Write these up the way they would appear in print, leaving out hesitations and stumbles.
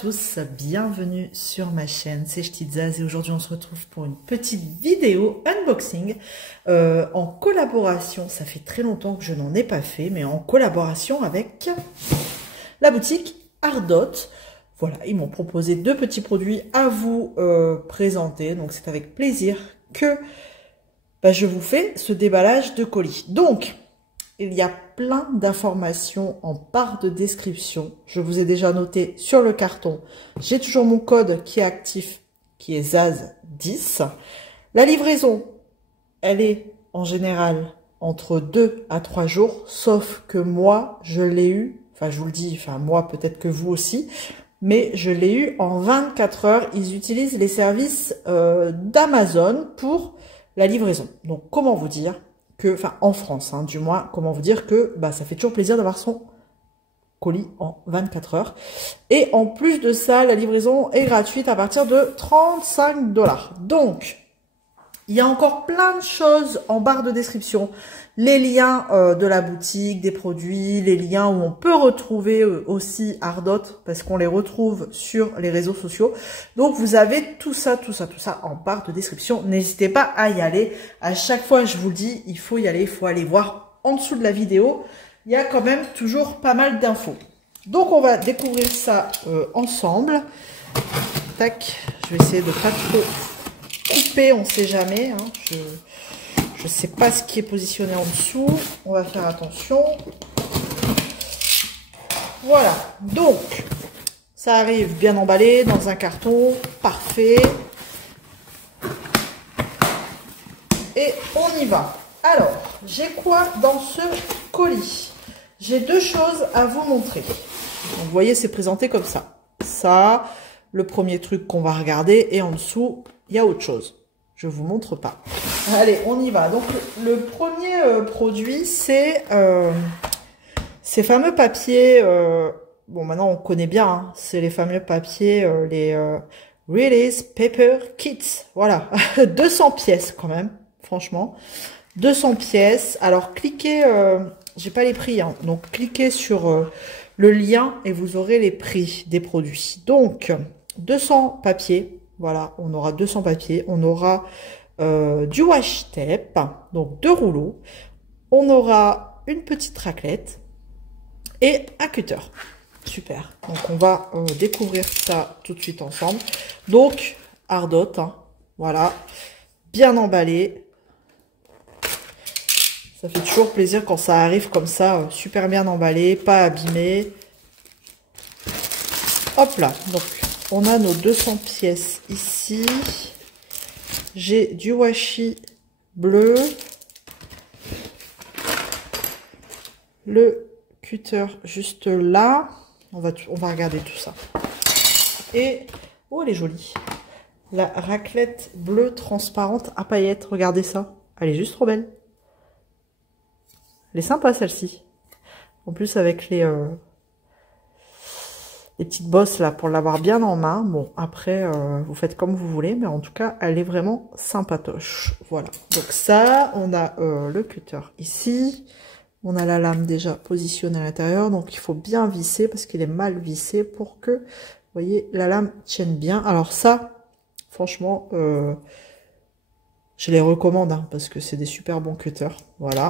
tous, bienvenue sur ma chaîne, c'est Ch'tit'Zaz et aujourd'hui on se retrouve pour une petite vidéo unboxing en collaboration, ça fait très longtemps que je n'en ai pas fait, mais en collaboration avec la boutique Ardot. Voilà, ils m'ont proposé deux petits produits à vous présenter, donc c'est avec plaisir que je vous fais ce déballage de colis. Donc, il y a plein d'informations en barre de description. Je vous ai déjà noté sur le carton. J'ai toujours mon code qui est actif, qui est ZAZ10. La livraison, elle est en général entre 2 à 3 jours, sauf que moi, je l'ai eu, enfin je vous le dis, enfin moi peut-être que vous aussi, mais je l'ai eu en 24 heures. Ils utilisent les services d'Amazon pour la livraison. Donc comment vous dire que, enfin en France, hein, du moins, comment vous dire que ça fait toujours plaisir d'avoir son colis en 24 heures. Et en plus de ça, la livraison est gratuite à partir de 35 $. Donc, il y a encore plein de choses en barre de description. Les liens de la boutique, des produits, les liens où on peut retrouver aussi Ardot, parce qu'on les retrouve sur les réseaux sociaux. Donc, vous avez tout ça en barre de description. N'hésitez pas à y aller. À chaque fois, je vous le dis, il faut y aller, il faut aller voir en dessous de la vidéo. Il y a quand même toujours pas mal d'infos. Donc, on va découvrir ça ensemble. Tac, je vais essayer de pas trop couper, on sait jamais. Hein. Je sais pas ce qui est positionné en dessous. On va faire attention. Voilà. Donc, ça arrive bien emballé dans un carton. Parfait. Et on y va. Alors, j'ai quoi dans ce colis? J'ai deux choses à vous montrer. Donc, vous voyez, c'est présenté comme ça. Ça, le premier truc qu'on va regarder. Et en dessous, il y a autre chose. Je vous montre pas. Allez, on y va. Donc, le premier produit, c'est ces fameux papiers. Bon, maintenant, on connaît bien. Hein, c'est les fameux papiers, les Release Paper Kits. Voilà, 200 pièces quand même, franchement. 200 pièces. Alors, cliquez, j'ai pas les prix, hein, donc cliquez sur le lien et vous aurez les prix des produits. Donc, 200 papiers. Voilà, on aura 200 papiers, on aura du washi tape, donc 2 rouleaux, on aura une petite raclette et un cutter. Super, donc on va découvrir ça tout de suite ensemble. Donc, Ardot, hein, voilà, bien emballé. Ça fait toujours plaisir quand ça arrive comme ça, super bien emballé, pas abîmé. Hop là, donc on a nos 200 pièces ici. J'ai du washi bleu. Le cutter juste là. On va regarder tout ça. Et, oh, elle est jolie. La raclette bleue transparente à paillettes. Regardez ça. Elle est juste trop belle. Elle est sympa celle-ci. En plus avec les petites bosses là pour l'avoir bien en main. Bon, après, vous faites comme vous voulez, mais en tout cas, elle est vraiment sympatoche. Voilà. Donc ça, on a le cutter ici. On a la lame déjà positionnée à l'intérieur. Donc, il faut bien visser parce qu'il est mal vissé pour que, vous voyez, la lame tienne bien. Alors ça, franchement, je les recommande hein, parce que c'est des super bons cutters. Voilà.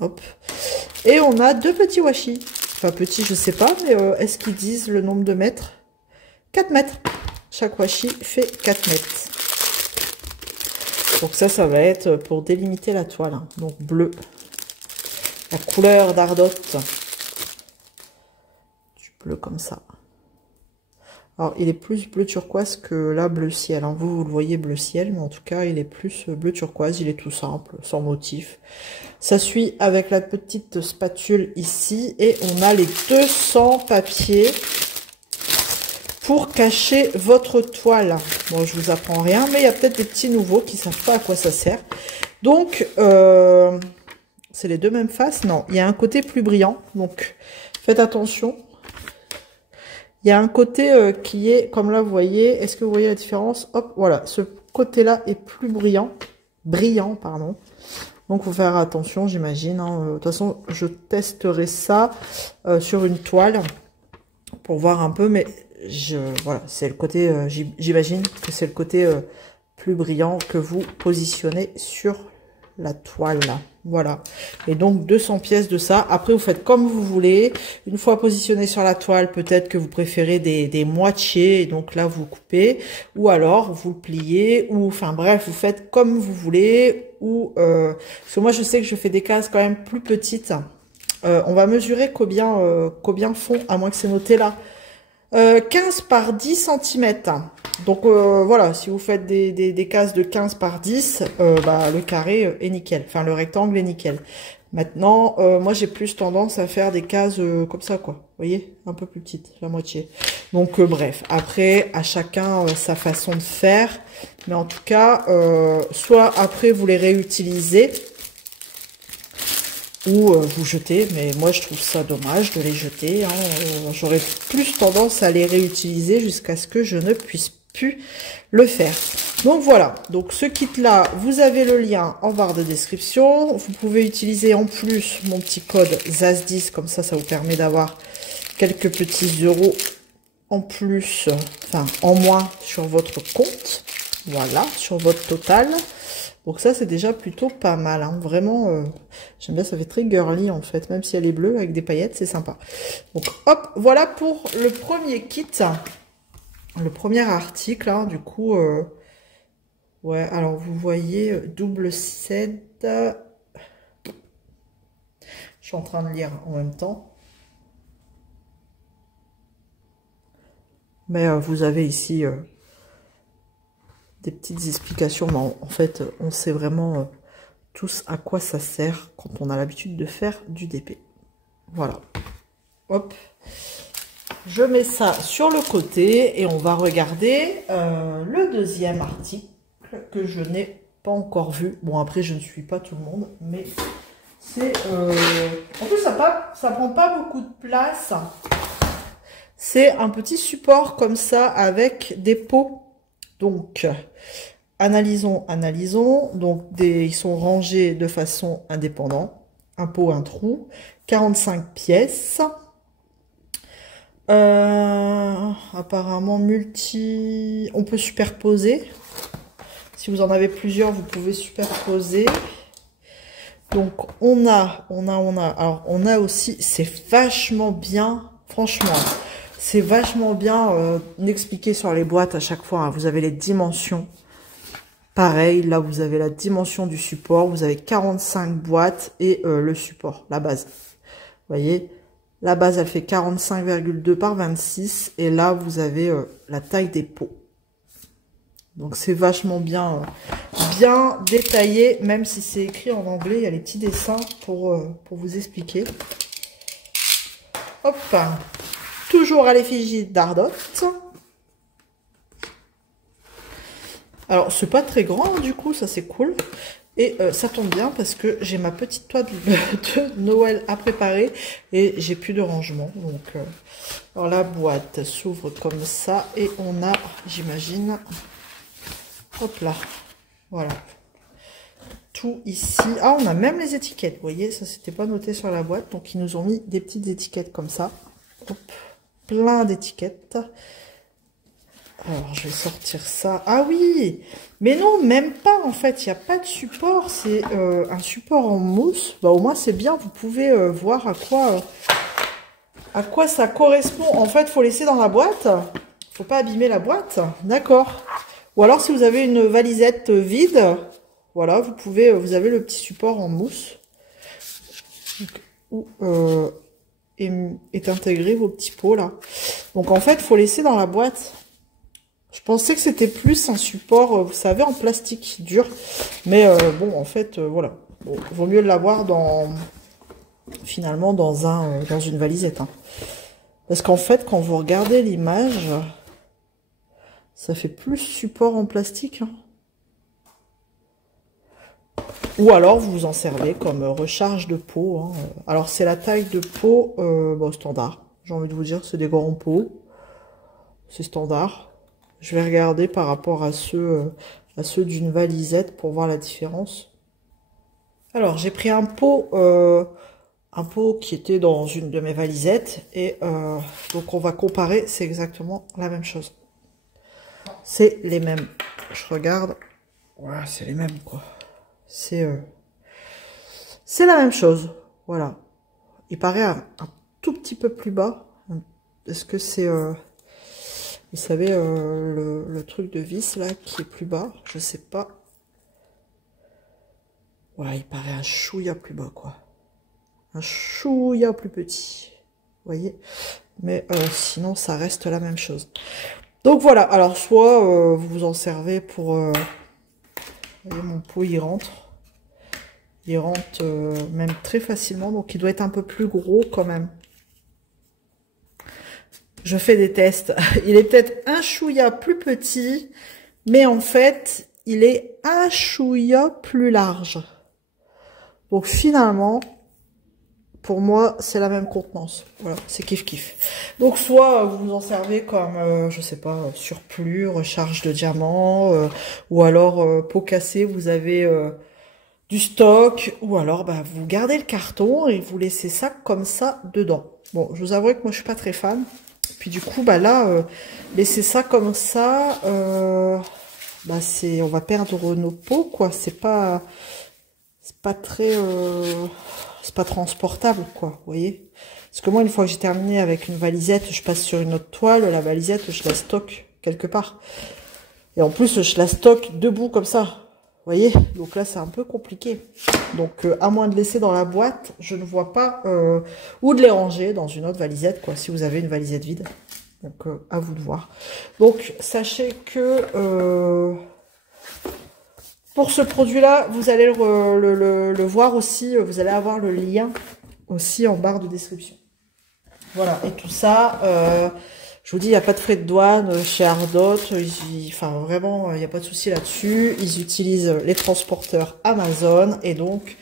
Hop. Et on a deux petits washi. Enfin, petits, je sais pas, mais est-ce qu'ils disent le nombre de mètres? 4 mètres. Chaque washi fait 4 mètres. Donc ça va être pour délimiter la toile. Hein. Donc bleu. La couleur d'Ardot. Du bleu comme ça. Alors, il est plus bleu turquoise que là, bleu ciel. Hein. Vous le voyez bleu ciel, mais en tout cas, il est plus bleu turquoise. Il est tout simple, sans motif. Ça suit avec la petite spatule ici. Et on a les 200 papiers pour cacher votre toile. Bon, je vous apprends rien, mais il y a peut-être des petits nouveaux qui savent pas à quoi ça sert. Donc, c'est les deux mêmes faces. Non, il y a un côté plus brillant. Donc, faites attention. Il y a un côté qui est, comme là, vous voyez, est-ce que vous voyez la différence? Hop, voilà, ce côté-là est plus brillant. Brillant, pardon. Donc, faut faire attention, j'imagine. Hein. De toute façon, je testerai ça sur une toile pour voir un peu, mais voilà, c'est le côté, j'imagine que c'est le côté plus brillant que vous positionnez sur la toile, là. Voilà. Et donc, 200 pièces de ça. Après, vous faites comme vous voulez. Une fois positionné sur la toile, peut-être que vous préférez des moitiés. Et donc là, vous coupez. Ou alors, vous le pliez. Ou, enfin bref, vous faites comme vous voulez. Ou, parce que moi, je sais que je fais des cases quand même plus petites. On va mesurer combien font, à moins que c'est noté là. 15 par 10 cm. Donc voilà, si vous faites des cases de 15 par 10, bah, le carré est nickel. Enfin, le rectangle est nickel. Maintenant, moi j'ai plus tendance à faire des cases comme ça, quoi. Vous voyez, un peu plus petites, la moitié. Donc bref, après, à chacun sa façon de faire. Mais en tout cas, soit après vous les réutilisez, ou vous jetez, mais moi je trouve ça dommage de les jeter. Hein. J'aurais plus tendance à les réutiliser jusqu'à ce que je ne puisse plus le faire. Donc voilà, donc ce kit là, vous avez le lien en barre de description. Vous pouvez utiliser en plus mon petit code ZAS10, comme ça vous permet d'avoir quelques petits euros en plus, enfin en moins sur votre compte. Voilà, sur votre total. Donc ça, c'est déjà plutôt pas mal. Hein. Vraiment, j'aime bien, ça fait très girly en fait. Même si elle est bleue avec des paillettes, c'est sympa. Donc hop, voilà pour le premier kit. Le premier article, hein, du coup. Ouais, alors vous voyez, double 7. Je suis en train de lire en même temps. Mais vous avez ici... des petites explications, mais en fait, on sait vraiment tous à quoi ça sert quand on a l'habitude de faire du DP. Voilà. Hop. Je mets ça sur le côté et on va regarder le deuxième article que je n'ai pas encore vu. Bon, après, je ne suis pas tout le monde, mais c'est... En plus, ça prend pas beaucoup de place. C'est un petit support comme ça avec des pots. Donc, analysons. Donc, ils sont rangés de façon indépendante. Un pot, un trou. 45 pièces. Apparemment, on peut superposer. Si vous en avez plusieurs, vous pouvez superposer. Donc, on a. Alors, on a aussi, c'est vachement bien, franchement. C'est vachement bien expliqué sur les boîtes à chaque fois. Hein. Vous avez les dimensions. Pareil, là, vous avez la dimension du support. Vous avez 45 boîtes et le support, la base. Vous voyez, la base, elle fait 45,2 par 26. Et là, vous avez la taille des pots. Donc, c'est vachement bien, bien détaillé. Même si c'est écrit en anglais, il y a les petits dessins pour vous expliquer. Hop. Toujours à l'effigie d'Ardot. Alors, c'est pas très grand, hein, du coup, ça c'est cool. Et ça tombe bien parce que j'ai ma petite toile de Noël à préparer et j'ai plus de rangement. Donc, alors la boîte s'ouvre comme ça et on a, j'imagine, hop là, voilà. Tout ici. Ah, on a même les étiquettes. Vous voyez, ça c'était pas noté sur la boîte. Donc, ils nous ont mis des petites étiquettes comme ça. Hop. Plein d'étiquettes. Alors, je vais sortir ça. Ah oui! Mais non, même pas, en fait. Il n'y a pas de support. C'est un support en mousse. Bah, au moins, c'est bien. Vous pouvez voir à quoi ça correspond. En fait, il faut laisser dans la boîte. Il faut pas abîmer la boîte. D'accord. Ou alors, si vous avez une valisette vide, voilà, vous avez le petit support en mousse. Où est intégré vos petits pots là. Donc en fait, il faut laisser dans la boîte. Je pensais que c'était plus un support, vous savez, en plastique dur. Mais bon, en fait, voilà. Bon, vaut mieux l'avoir finalement dans une valisette. Hein. Parce qu'en fait, quand vous regardez l'image, ça fait plus support en plastique. Hein. Ou alors, vous vous en servez comme recharge de pot. Hein. Alors, c'est la taille de pot bon, standard. J'ai envie de vous dire, c'est des grands pots. C'est standard. Je vais regarder par rapport à ceux d'une valisette pour voir la différence. Alors, j'ai pris un pot qui était dans une de mes valisettes. Et donc, on va comparer. C'est exactement la même chose. C'est les mêmes. Je regarde. Voilà, c'est les mêmes, quoi. C'est la même chose. Voilà. Il paraît un tout petit peu plus bas. Est-ce que c'est... vous savez, le truc de vis, là, qui est plus bas. Je sais pas. Ouais, il paraît un chouïa plus bas, quoi. Un chouïa plus petit. Vous voyez? Mais sinon, ça reste la même chose. Donc voilà. Alors, soit vous vous en servez pour... vous voyez, mon pot, il rentre. Il rentre même très facilement. Donc, il doit être un peu plus gros, quand même. Je fais des tests. Il est peut-être un chouïa plus petit. Mais en fait, il est un chouïa plus large. Donc finalement, pour moi, c'est la même contenance. Voilà, c'est kiff-kiff. Donc soit vous vous en servez comme, je sais pas, surplus, recharge de diamants, ou alors pot cassé, vous avez du stock, ou alors bah, vous gardez le carton et vous laissez ça comme ça dedans. Bon, je vous avoue que moi je suis pas très fan. Puis du coup, bah là, laisser ça comme ça, bah on va perdre nos pots, quoi. C'est pas très, c'est pas transportable, quoi, vous voyez. Parce que moi, une fois que j'ai terminé avec une valisette, je passe sur une autre toile, la valisette, je la stocke quelque part. Et en plus, je la stocke debout comme ça, vous voyez. Donc là, c'est un peu compliqué. Donc, à moins de laisser dans la boîte, je ne vois pas, ou de les ranger dans une autre valisette, quoi, si vous avez une valisette vide. Donc, à vous de voir. Donc, sachez que... pour ce produit-là, vous allez le voir aussi, vous allez avoir le lien aussi en barre de description. Voilà, et tout ça, je vous dis, il n'y a pas de frais de douane chez Ardot, enfin vraiment, il n'y a pas de souci là-dessus. Ils utilisent les transporteurs Amazon, et donc,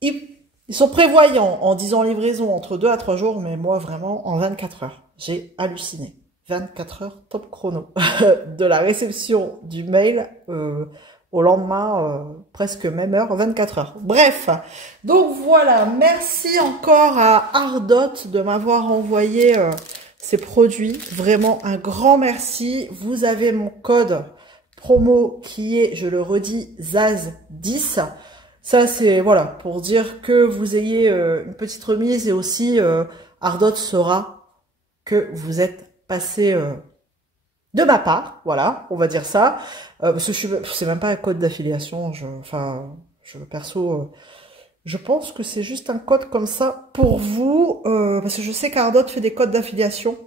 ils sont prévoyants en disant livraison entre 2 à 3 jours, mais moi vraiment, en 24 heures, j'ai halluciné. 24 heures top chrono, de la réception du mail au lendemain, presque même heure, 24 heures. Bref, donc voilà, merci encore à Ardot de m'avoir envoyé ces produits. Vraiment un grand merci. Vous avez mon code promo qui est, je le redis, ZAZ10. Ça, c'est, voilà, pour dire que vous ayez une petite remise et aussi Ardot saura que vous êtes passé de ma part, voilà, on va dire ça. Parce que c'est même pas un code d'affiliation, perso, je pense que c'est juste un code comme ça pour vous, parce que je sais qu'Ardot fait des codes d'affiliation,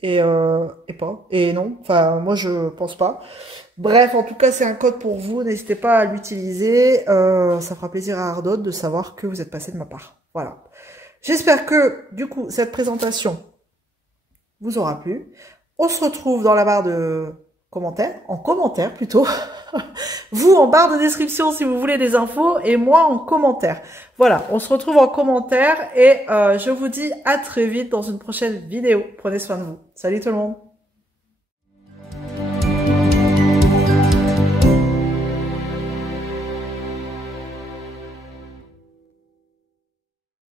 et non, enfin, moi je pense pas. Bref, en tout cas, c'est un code pour vous, n'hésitez pas à l'utiliser, ça fera plaisir à Ardot de savoir que vous êtes passé de ma part, voilà. J'espère que, du coup, cette présentation vous aura plu. On se retrouve dans la barre de commentaires, en commentaire plutôt. Vous en barre de description si vous voulez des infos et moi en commentaire. Voilà, on se retrouve en commentaire et je vous dis à très vite dans une prochaine vidéo. Prenez soin de vous. Salut tout le monde.